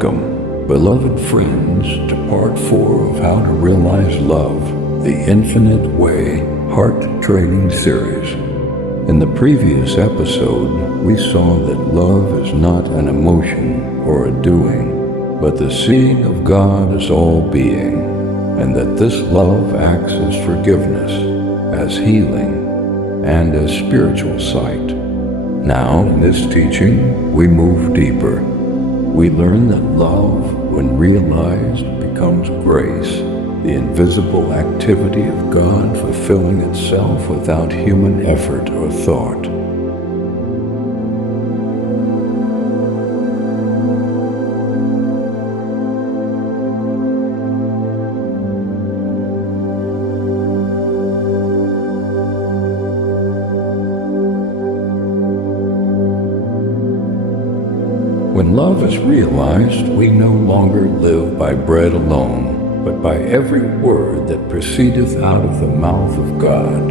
Welcome, beloved friends, to part 4 of How to Realize Love, the Infinite Way Heart Training Series. In the previous episode, we saw that love is not an emotion or a doing, but the seeing of God as all being, and that this love acts as forgiveness, as healing, and as spiritual sight. Now, in this teaching, we move deeper. We learn that love, when realized, becomes grace, the invisible activity of God fulfilling itself without human effort or thought. When love is realized, we no longer live by bread alone, but by every word that proceedeth out of the mouth of God.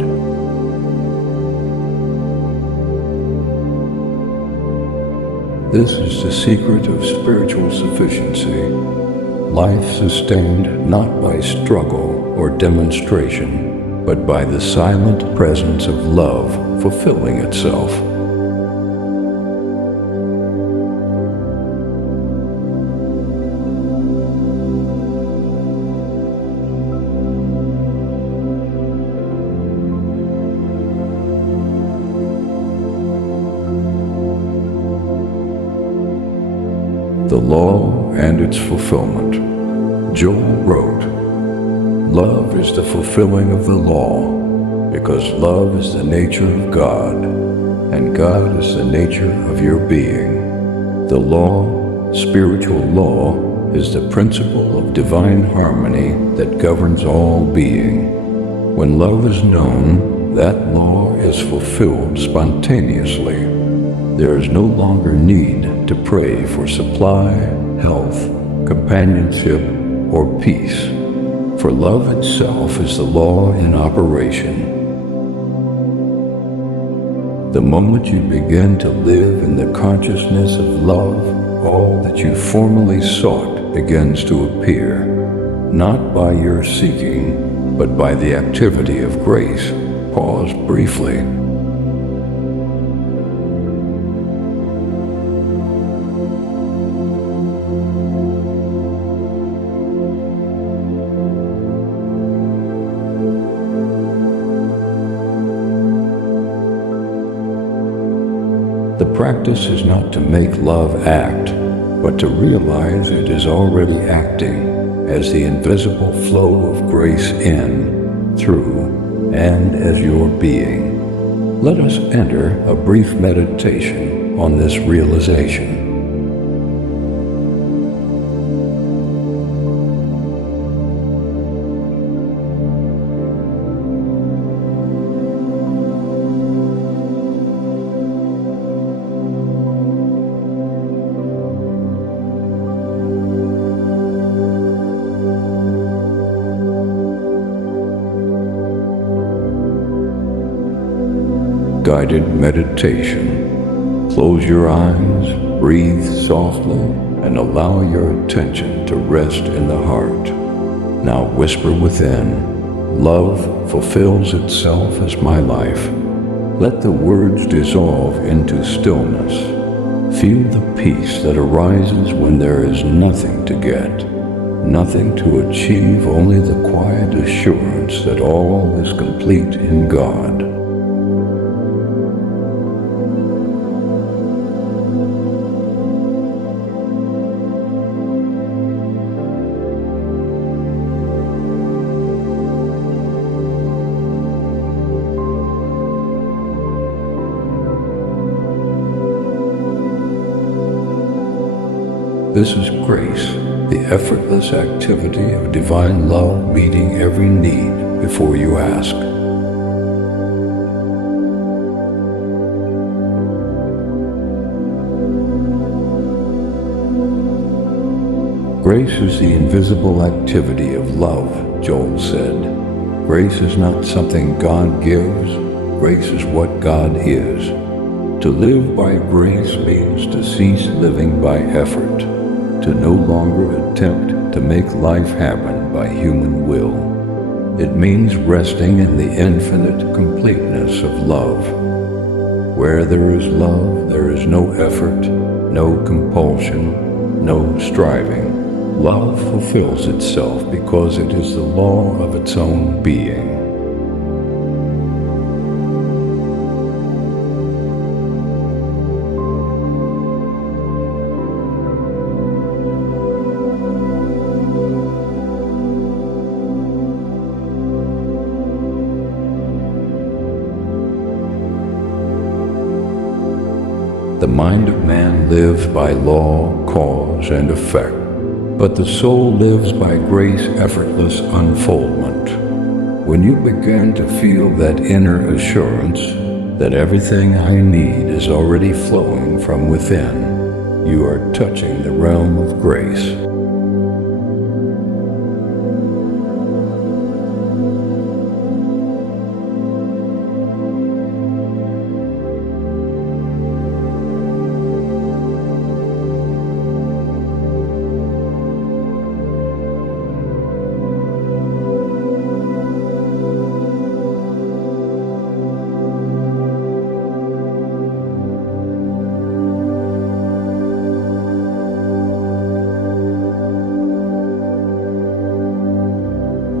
This is the secret of spiritual sufficiency, life sustained not by struggle or demonstration, but by the silent presence of love fulfilling itself. The Law and its Fulfillment. Joel wrote, "Love is the fulfilling of the law, because love is the nature of God, and God is the nature of your being. The law, spiritual law, is the principle of divine harmony that governs all being. When love is known, that law is fulfilled spontaneously. There is no longer need to pray for supply, health, companionship, or peace, for love itself is the law in operation. The moment you begin to live in the consciousness of love, all that you formerly sought begins to appear, not by your seeking, but by the activity of grace." Pause briefly. The practice is not to make love act, but to realize it is already acting as the invisible flow of grace in, through, and as your being. Let us enter a brief meditation on this realization. Guided meditation. Close your eyes, breathe softly, and allow your attention to rest in the heart. Now whisper within, "Love fulfills itself as my life." Let the words dissolve into stillness. Feel the peace that arises when there is nothing to get, nothing to achieve, only the quiet assurance that all is complete in God. This is grace, the effortless activity of divine love meeting every need before you ask. Grace is the invisible activity of love, Joel said. Grace is not something God gives, grace is what God is. To live by grace means to cease living by effort. to no longer attempt to make life happen by human will. It means resting in the infinite completeness of love. Where there is love, there is no effort, no compulsion, no striving. Love fulfills itself because it is the law of its own being. The mind of man lives by law, cause, and effect, but the soul lives by grace, effortless unfoldment. When you begin to feel that inner assurance that everything I need is already flowing from within, you are touching the realm of grace.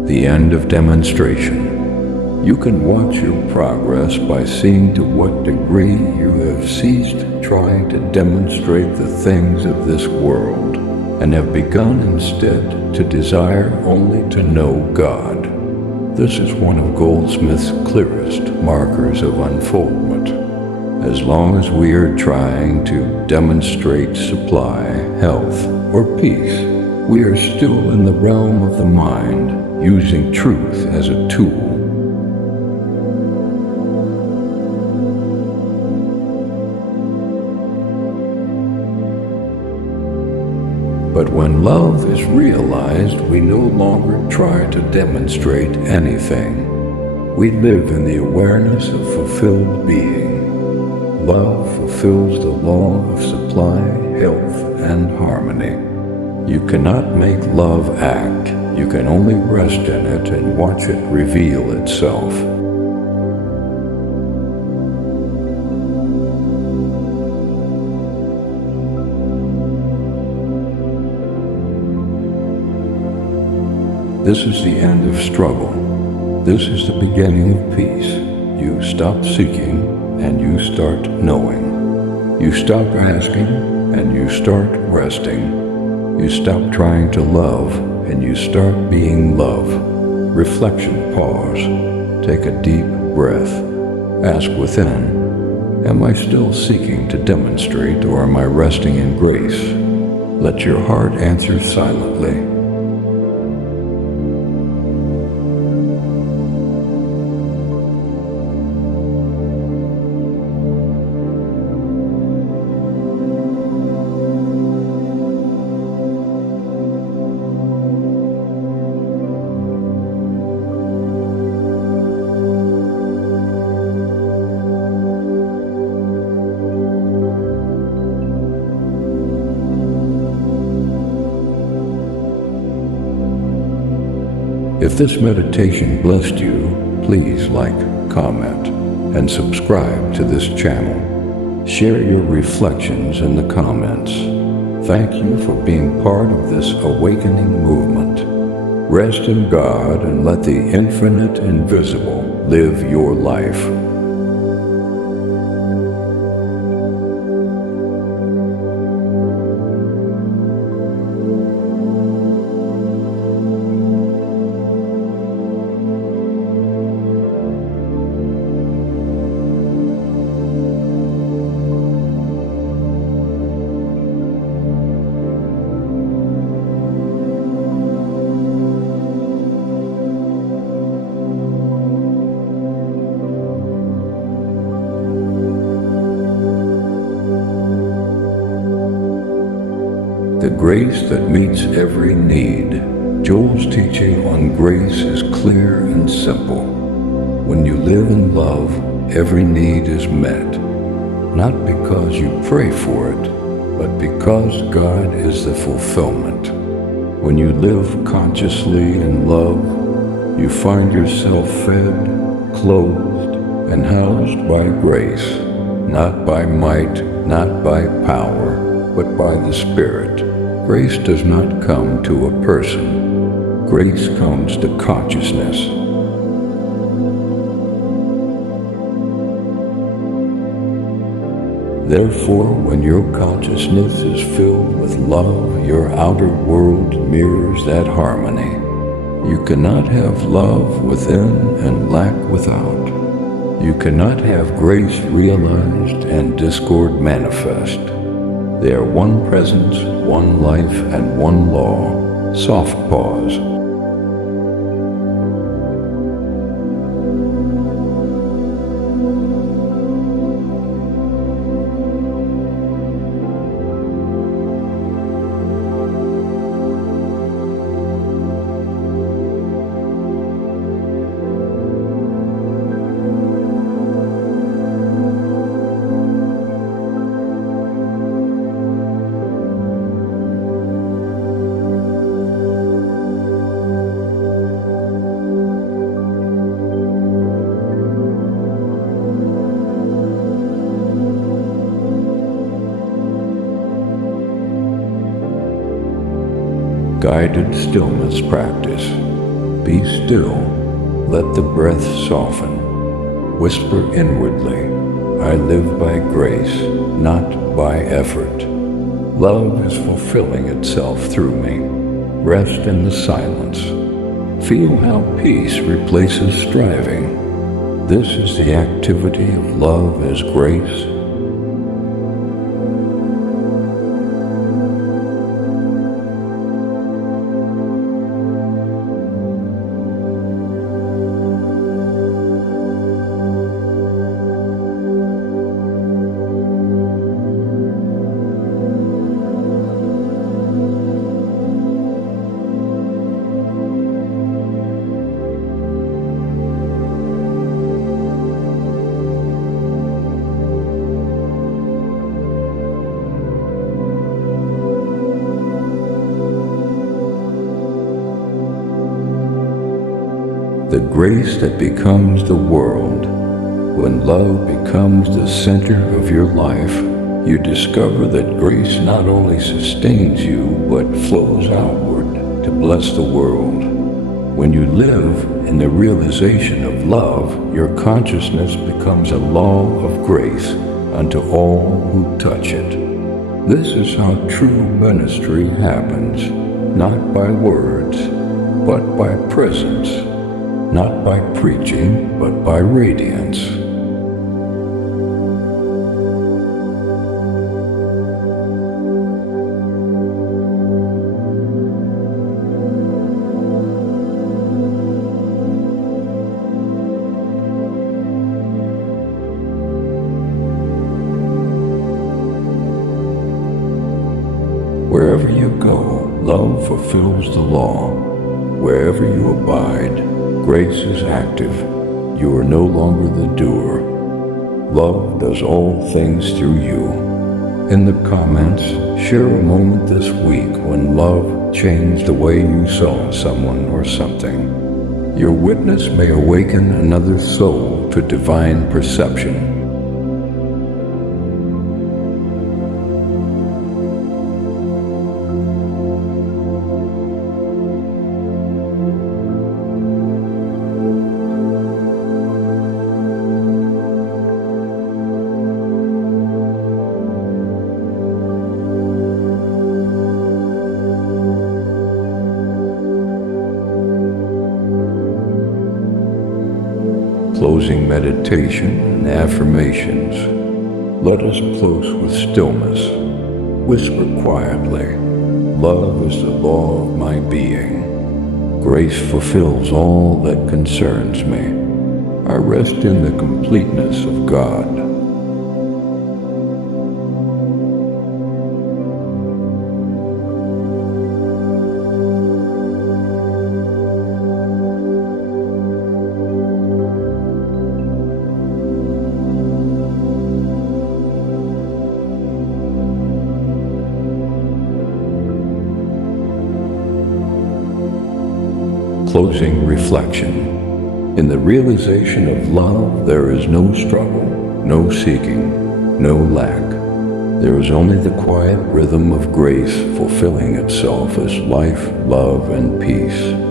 The end of demonstration. You can watch your progress by seeing to what degree you have ceased trying to demonstrate the things of this world and have begun instead to desire only to know God. This is one of Goldsmith's clearest markers of unfoldment. As long as we are trying to demonstrate supply, health, or peace, we are still in the realm of the mind, using truth as a tool. But when love is realized, we no longer try to demonstrate anything. We live in the awareness of fulfilled being. Love fulfills the law of supply, health, and harmony. You cannot make love act. You can only rest in it and watch it reveal itself. This is the end of struggle. This is the beginning of peace. You stop seeking and you start knowing. You stop asking and you start resting. You stop trying to love and you start being love. Reflection, pause. Take a deep breath. Ask within, am I still seeking to demonstrate or am I resting in grace? Let your heart answer silently. If this meditation blessed you, please like, comment, and subscribe to this channel. Share your reflections in the comments. Thank you for being part of this awakening movement. Rest in God and let the infinite invisible live your life. The grace that meets every need. Joel's teaching on grace is clear and simple. When you live in love, every need is met, not because you pray for it, but because God is the fulfillment. When you live consciously in love, you find yourself fed, clothed, and housed by grace, not by might, not by power, but by the Spirit. Grace does not come to a person. Grace comes to consciousness. Therefore, when your consciousness is filled with love, your outer world mirrors that harmony. You cannot have love within and lack without. You cannot have grace realized and discord manifest. They are one presence, one life, and one law. Soft pause. Guided stillness practice. Be still. Let the breath soften. Whisper inwardly, I live by grace, not by effort. Love is fulfilling itself through me. Rest in the silence. Feel how peace replaces striving. This is the activity of love as grace. The grace that becomes the world. When love becomes the center of your life, you discover that grace not only sustains you, but flows outward to bless the world. When you live in the realization of love, your consciousness becomes a law of grace unto all who touch it. This is how true ministry happens, not by words, but by presence. Not by preaching, but by radiance. Wherever you go, love fulfills the law. Wherever you abide, grace is active. You are no longer the doer. Love does all things through you. In the comments, share a moment this week when love changed the way you saw someone or something. Your witness may awaken another soul to divine perception. Closing meditation and affirmations. Let us close with stillness. Whisper quietly, love is the law of my being. Grace fulfills all that concerns me. I rest in the completeness of God. closing reflection. In the realization of love, there is no struggle, no seeking, no lack. There is only the quiet rhythm of grace fulfilling itself as life, love, and peace.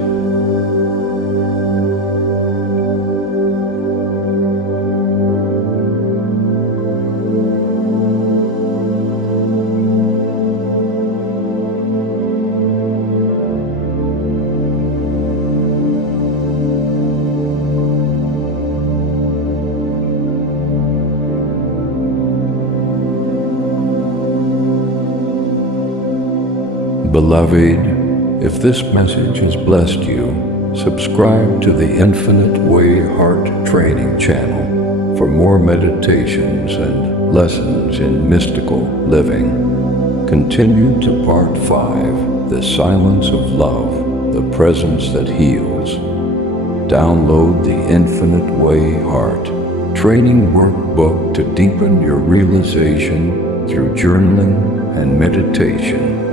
Beloved, if this message has blessed you, subscribe to the Infinite Way Heart Training channel for more meditations and lessons in mystical living. Continue to Part 5, The Silence of Love, the Presence that Heals. Download the Infinite Way Heart Training Workbook to deepen your realization through journaling and meditation.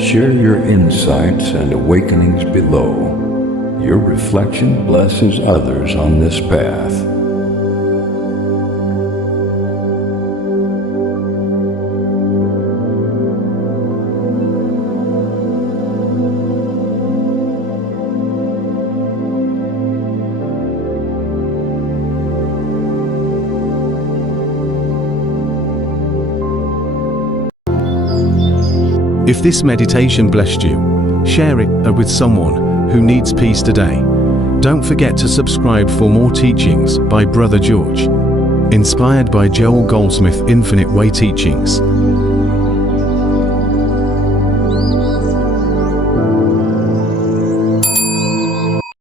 Share your insights and awakenings below. Your reflection blesses others on this path. If this meditation blessed you, share it with someone who needs peace today. Don't forget to subscribe for more teachings by Brother George. Inspired by Goldsmith Infinite Way teachings.